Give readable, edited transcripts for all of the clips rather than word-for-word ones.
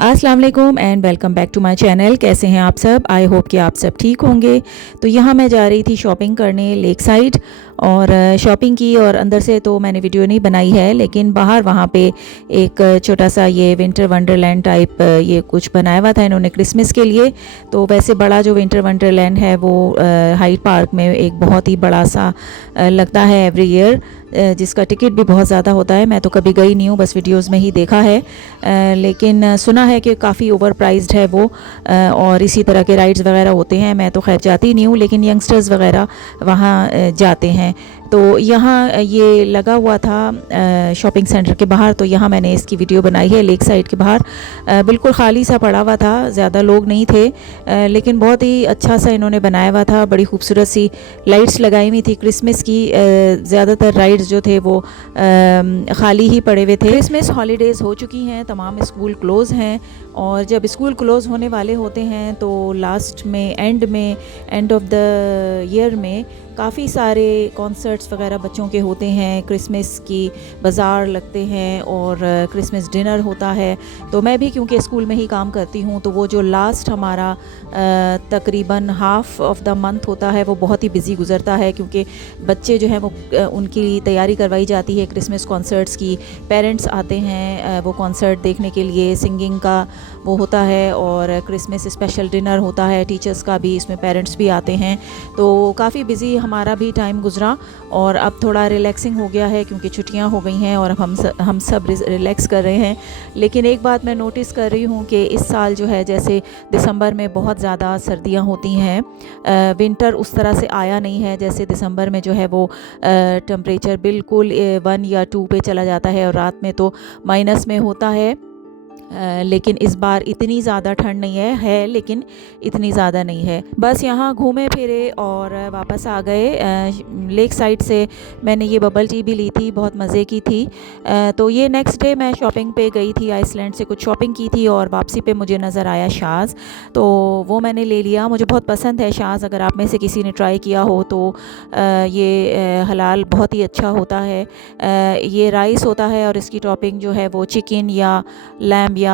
अस्सलाम वालेकुम and welcome back to my channel. कैसे हैं आप सब? आई होप कि आप सब ठीक होंगे। तो यहाँ मैं जा रही थी शॉपिंग करने लेक साइड और शॉपिंग की, और अंदर से तो मैंने वीडियो नहीं बनाई है, लेकिन बाहर वहाँ पे एक छोटा सा ये विंटर वंडरलैंड टाइप ये कुछ बनाया हुआ था इन्होंने क्रिसमस के लिए। तो वैसे बड़ा जो विंटर वंडरलैंड है वो हाइड पार्क में एक बहुत ही बड़ा सा लगता है एवरी ईयर, जिसका टिकट भी बहुत ज़्यादा होता है। मैं तो कभी गई नहीं हूँ, बस वीडियोस में ही देखा है, लेकिन सुना है कि काफ़ी ओवर प्राइस्ड है वो, और इसी तरह के राइड्स वगैरह होते हैं। मैं तो खैर जाती नहीं हूँ, लेकिन यंगस्टर्स वगैरह वहाँ जाते हैं। तो यहाँ ये लगा हुआ था शॉपिंग सेंटर के बाहर, तो यहाँ मैंने इसकी वीडियो बनाई है। लेक साइड के बाहर बिल्कुल खाली सा पड़ा हुआ था, ज़्यादा लोग नहीं थे, लेकिन बहुत ही अच्छा सा इन्होंने बनाया हुआ था। बड़ी खूबसूरत सी लाइट्स लगाई हुई थी क्रिसमस की। ज़्यादातर राइड्स जो थे वो खाली ही पड़े हुए थे। क्रिसमस हॉलीडेज़ हो चुकी हैं, तमाम स्कूल क्लोज़ हैं, और जब स्कूल क्लोज़ होने वाले होते हैं तो लास्ट में एंड ऑफ द ईयर में काफ़ी सारे कॉन्सर्ट्स वगैरह बच्चों के होते हैं। क्रिसमस की बाज़ार लगते हैं और क्रिसमस डिनर होता है। तो मैं भी क्योंकि स्कूल में ही काम करती हूँ, तो वो जो लास्ट हमारा तकरीबन हाफ़ ऑफ द मंथ होता है वो बहुत ही बिज़ी गुज़रता है, क्योंकि बच्चे जो हैं वो उनकी तैयारी करवाई जाती है क्रिसमस कॉन्सर्ट्स की। पेरेंट्स आते हैं वो कॉन्सर्ट देखने के लिए, सिंगिंग का वो होता है, और क्रिसमस स्पेशल डिनर होता है टीचर्स का भी, इसमें पेरेंट्स भी आते हैं। तो काफ़ी बिज़ी हमारा भी टाइम गुज़रा, और अब थोड़ा रिलैक्सिंग हो गया है क्योंकि छुट्टियां हो गई हैं और अब हम सब रिलैक्स कर रहे हैं। लेकिन एक बात मैं नोटिस कर रही हूँ कि इस साल जो है, जैसे दिसंबर में बहुत ज़्यादा सर्दियाँ होती हैं, विंटर उस तरह से आया नहीं है। जैसे दिसंबर में जो है वो टेम्परेचर बिल्कुल 1 या 2 पे चला जाता है, और रात में तो माइनस में होता है। लेकिन इस बार इतनी ज़्यादा ठंड नहीं है, लेकिन इतनी ज़्यादा नहीं है। बस यहाँ घूमे फिरे और वापस आ गए। लेक साइड से मैंने ये बबल टी भी ली थी, बहुत मज़े की थी। तो ये नेक्स्ट डे मैं शॉपिंग पे गई थी, आइसलैंड से कुछ शॉपिंग की थी, और वापसी पे मुझे नज़र आया शाज़, तो वो मैंने ले लिया। मुझे बहुत पसंद है शाज़, अगर आप में से किसी ने ट्राई किया हो तो ये हलाल बहुत ही अच्छा होता है। ये राइस होता है और इसकी टॉपिंग जो है वो चिकन या लैम्ब या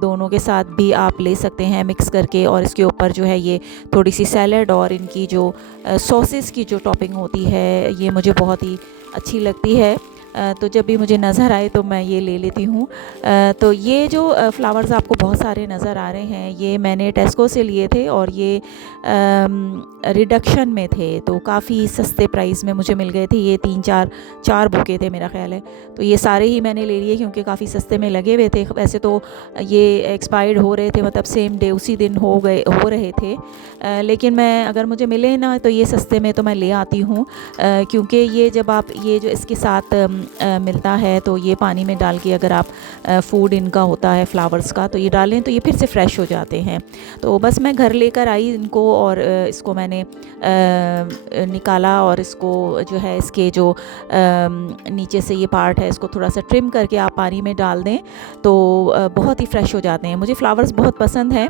दोनों के साथ भी आप ले सकते हैं मिक्स करके, और इसके ऊपर जो है ये थोड़ी सी सैलड और इनकी जो सॉसेस की जो टॉपिंग होती है, ये मुझे बहुत ही अच्छी लगती है। तो जब भी मुझे नज़र आए तो मैं ये ले लेती हूँ। तो ये जो फ्लावर्स आपको बहुत सारे नज़र आ रहे हैं, ये मैंने टेस्को से लिए थे, और ये रिडक्शन में थे, तो काफ़ी सस्ते प्राइस में मुझे मिल गए थे। ये 4 बुके थे मेरा ख्याल है, तो ये सारे ही मैंने ले लिए क्योंकि काफ़ी सस्ते में लगे हुए थे। वैसे तो ये एक्सपायर्ड हो रहे थे, मतलब सेम डे उसी दिन हो रहे थे, लेकिन मैं अगर मुझे मिले ना तो ये सस्ते में तो मैं ले आती हूँ, क्योंकि ये जब आप ये जो इसके साथ मिलता है, तो ये पानी में डाल के अगर आप फूड इनका होता है फ्लावर्स का, तो ये डालें तो ये फिर से फ्रेश हो जाते हैं। तो बस मैं घर लेकर आई इनको, और इसको मैंने निकाला, और इसको जो है इसके जो नीचे से ये पार्ट है इसको थोड़ा सा ट्रिम करके आप पानी में डाल दें तो बहुत ही फ्रेश हो जाते हैं। मुझे फ्लावर्स बहुत पसंद है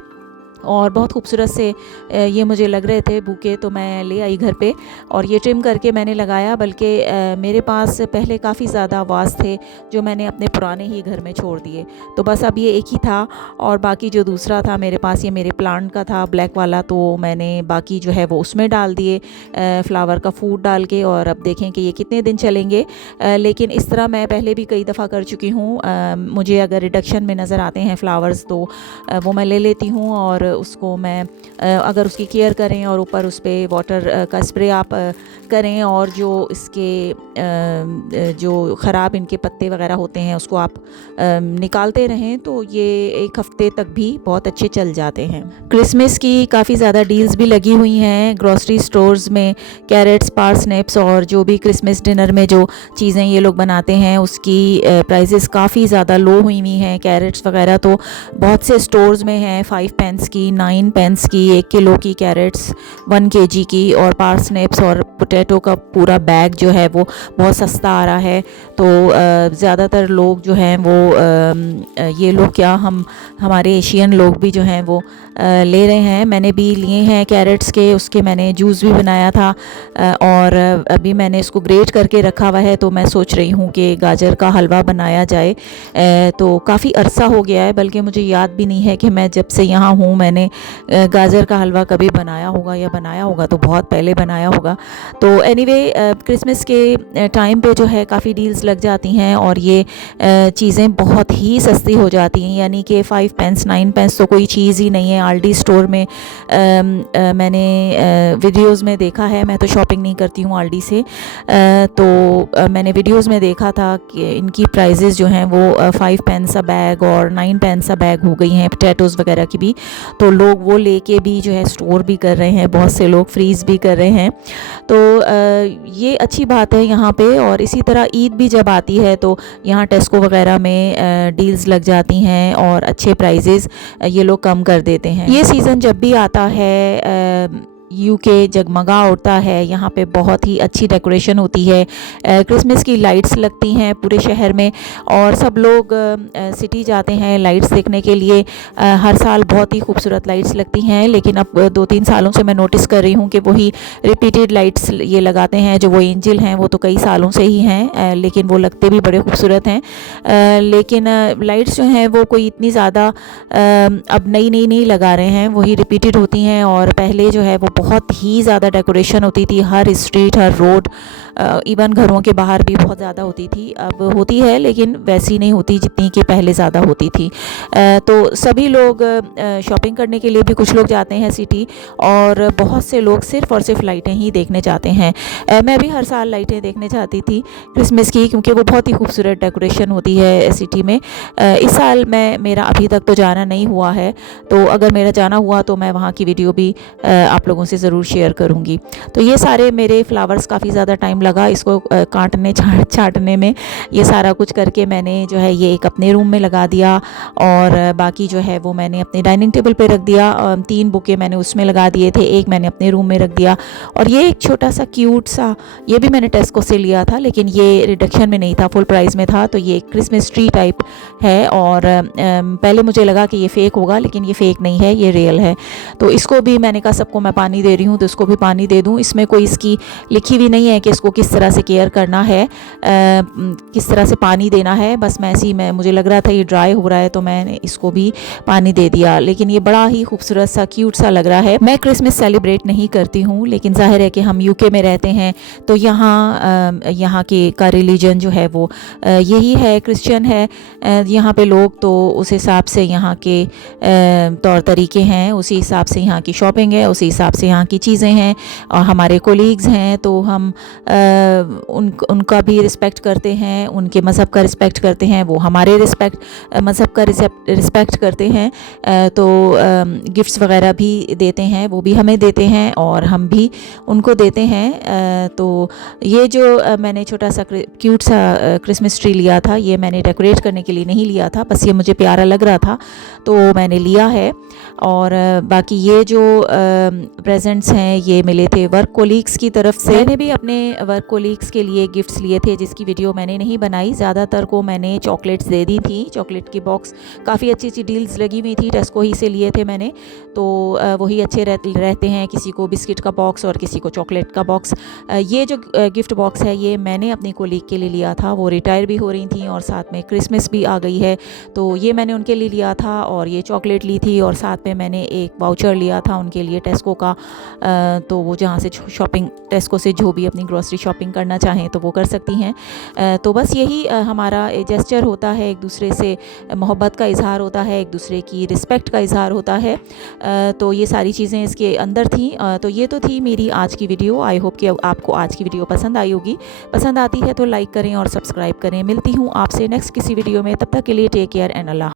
और बहुत खूबसूरत से ये मुझे लग रहे थे बुके, तो मैं ले आई घर पे और ये ट्रिम करके मैंने लगाया। बल्कि मेरे पास पहले काफ़ी ज़्यादा वास थे जो मैंने अपने पुराने ही घर में छोड़ दिए, तो बस अब ये एक ही था, और बाकी जो दूसरा था मेरे पास, ये मेरे प्लांट का था ब्लैक वाला, तो मैंने बाकी जो है वो उसमें डाल दिए फ्लावर का फूड डाल के, और अब देखें कि ये कितने दिन चलेंगे। लेकिन इस तरह मैं पहले भी कई दफ़ा कर चुकी हूँ। मुझे अगर रिडक्शन में नज़र आते हैं फ्लावर्स तो वो मैं ले लेती हूँ, और उसको मैं अगर उसकी केयर करें और ऊपर उस पर वाटर का स्प्रे आप करें, और जो इसके जो ख़राब इनके पत्ते वगैरह होते हैं उसको आप निकालते रहें, तो ये 1 हफ़्ते तक भी बहुत अच्छे चल जाते हैं। क्रिसमस की काफ़ी ज़्यादा डील्स भी लगी हुई हैं ग्रॉसरी स्टोर्स में। कैरेट्स, पार्सनिप्स और जो भी क्रिसमस डिनर में जो चीज़ें ये लोग बनाते हैं उसकी प्राइसेस काफ़ी ज़्यादा लो हुई हैं। कैरेट्स वगैरह तो बहुत से स्टोर्स में हैं 5 पेंस की, 9 पेंस की, 1 किलो की कैरेट्स, 1 केजी की, और पार्सनिप्स और पोटैटो का पूरा बैग जो है वो बहुत सस्ता आ रहा है। तो ज़्यादातर लोग जो हैं वो ये लोग क्या, हमारे एशियन लोग भी जो हैं वो ले रहे हैं। मैंने भी लिए हैं कैरेट्स के, उसके मैंने जूस भी बनाया था और अभी मैंने इसको ग्रेट करके रखा हुआ है। तो मैं सोच रही हूँ कि गाजर का हलवा बनाया जाए। तो काफ़ी अरसा हो गया है, बल्कि मुझे याद भी नहीं है कि मैं जब से यहाँ हूँ मैंने गाजर का हलवा कभी बनाया होगा, या बनाया होगा तो बहुत पहले बनाया होगा। तो एनीवे क्रिसमस के टाइम पे जो है काफ़ी डील्स लग जाती हैं और ये चीज़ें बहुत ही सस्ती हो जाती हैं, यानी कि 5 पेंस 9 पेंस तो कोई चीज़ ही नहीं है। आल्डी स्टोर में मैंने वीडियोस में देखा है, मैं तो शॉपिंग नहीं करती हूँ आल्डी से, तो मैंने वीडियोस में देखा था कि इनकी प्राइजेज़ जो हैं वो 5 पेंस अ बैग और 9 पेंस अ बैग हो गई हैं, पोटैटोज़ वगैरह की भी। तो लोग वो लेके भी जो है स्टोर भी कर रहे हैं, बहुत से लोग फ्रीज़ भी कर रहे हैं। तो ये अच्छी बात है यहाँ पे। और इसी तरह ईद भी जब आती है तो यहाँ टेस्को वगैरह में डील्स लग जाती हैं और अच्छे प्राइजेज़ ये लोग कम कर देते हैं। ये सीज़न जब भी आता है यूके जगमगा उठता है, यहाँ पे बहुत ही अच्छी डेकोरेशन होती है, क्रिसमस की लाइट्स लगती हैं पूरे शहर में और सब लोग सिटी जाते हैं लाइट्स देखने के लिए। हर साल बहुत ही खूबसूरत लाइट्स लगती हैं, लेकिन अब 2-3 सालों से मैं नोटिस कर रही हूँ कि वही रिपीटेड लाइट्स ये लगाते हैं। जो वो एंजल हैं वो तो कई सालों से ही हैं, लेकिन वो लगते भी बड़े खूबसूरत हैं। लेकिन लाइट्स जो हैं वो कोई इतनी ज़्यादा अब नई नई नहीं लगा रहे हैं, वही रिपीटेड होती हैं। और पहले जो है वो बहुत ही ज़्यादा डेकोरेशन होती थी, हर स्ट्रीट हर रोड, इवन घरों के बाहर भी बहुत ज़्यादा होती थी। अब होती है लेकिन वैसी नहीं होती जितनी कि पहले ज़्यादा होती थी। तो सभी लोग शॉपिंग करने के लिए भी कुछ लोग जाते हैं सिटी, और बहुत से लोग सिर्फ़ और सिर्फ लाइटें ही देखने जाते हैं। मैं भी हर साल लाइटें देखने जाती थी क्रिसमस की, क्योंकि वो बहुत ही खूबसूरत डेकोरेशन होती है सिटी में। इस साल मेरा अभी तक तो जाना नहीं हुआ है, तो अगर मेरा जाना हुआ तो मैं वहाँ की वीडियो भी आप लोगों से ज़रूर शेयर करूँगी। तो ये सारे मेरे फ्लावर्स काफ़ी ज़्यादा टाइम लगा इसको काटने छाँटने में। ये सारा कुछ करके मैंने जो है ये एक अपने रूम में लगा दिया, और बाकी जो है वो मैंने अपने डाइनिंग टेबल पे रख दिया। 3 बुके मैंने उसमें लगा दिए थे, एक मैंने अपने रूम में रख दिया। और ये एक छोटा सा क्यूट सा, ये भी मैंने टेस्को से लिया था, लेकिन ये रिडक्शन में नहीं था, फुल प्राइस में था। तो ये क्रिसमस ट्री टाइप है, और पहले मुझे लगा कि ये फ़ेक होगा, लेकिन ये फ़ेक नहीं है, ये रियल है। तो इसको भी मैंने कहा सबको मैं पानी दे रही हूँ तो इसको भी पानी दे दूँ। इसमें कोई इसकी लिखी हुई नहीं है कि इसको किस तरह से केयर करना है, किस तरह से पानी देना है। बस मैं ऐसी मुझे लग रहा था ये ड्राई हो रहा है तो मैंने इसको भी पानी दे दिया। लेकिन ये बड़ा ही खूबसूरत सा क्यूट सा लग रहा है। मैं क्रिसमस सेलिब्रेट नहीं करती हूँ, लेकिन जाहिर है कि हम यूके में रहते हैं तो यहाँ के का रिलीजन जो है वो यही है, क्रिश्चियन है यहाँ पे लोग। तो उस हिसाब से यहाँ के तौर तरीके हैं, उसी हिसाब से यहाँ की शॉपिंग है, उसी हिसाब से यहाँ की चीज़ें हैं। और हमारे कोलीग्स हैं तो हम उनका भी रिस्पेक्ट करते हैं, उनके मज़हब का रिस्पेक्ट करते हैं, वो हमारे मज़हब का रिस्पेक्ट करते हैं। तो गिफ्ट्स वगैरह भी देते हैं, वो भी हमें देते हैं और हम भी उनको देते हैं। तो ये जो मैंने छोटा सा क्यूट सा क्रिसमस ट्री लिया था, ये मैंने डेकोरेट करने के लिए नहीं लिया था, बस ये मुझे प्यारा लग रहा था तो मैंने लिया है। और बाकी ये जो प्रेजेंट्स हैं ये मिले थे वर्क कोलीग्स की तरफ से। मैंने भी अपने वर्क कोलीग्स के लिए गिफ्ट्स लिए थे, जिसकी वीडियो मैंने नहीं बनाई। ज़्यादातर को मैंने चॉकलेट्स दे दी थी, चॉकलेट की बॉक्स काफ़ी अच्छी अच्छी डील्स लगी हुई थी, टेस्को ही से लिए थे मैंने। तो वही अच्छे रहते हैं, किसी को बिस्किट का बॉक्स और किसी को चॉकलेट का बॉक्स। ये जो गिफ्ट बॉक्स है ये मैंने अपनी कोलीग के लिए लिया था, वो रिटायर भी हो रही थी और साथ में क्रिसमस भी आ गई है, तो ये मैंने उनके लिए लिया था। और ये चॉकलेट ली थी और साथ में मैंने एक वाउचर लिया था उनके लिए टेस्को का। तो वो जहाँ से शॉपिंग, टेस्को से जो भी अपनी ग्रॉसरी शॉपिंग करना चाहें तो वो कर सकती हैं। तो बस यही हमारा जेस्चर होता है, एक दूसरे से मोहब्बत का इज़हार होता है, एक दूसरे की रिस्पेक्ट का इज़हार होता है। तो ये सारी चीज़ें इसके अंदर थी। तो ये तो थी मेरी आज की वीडियो। आई होप कि आपको आज की वीडियो पसंद आई होगी। पसंद आती है तो लाइक करें और सब्सक्राइब करें। मिलती हूँ आपसे नेक्स्ट किसी वीडियो में, तब तक के लिए टेक केयर एंड अल्लाह।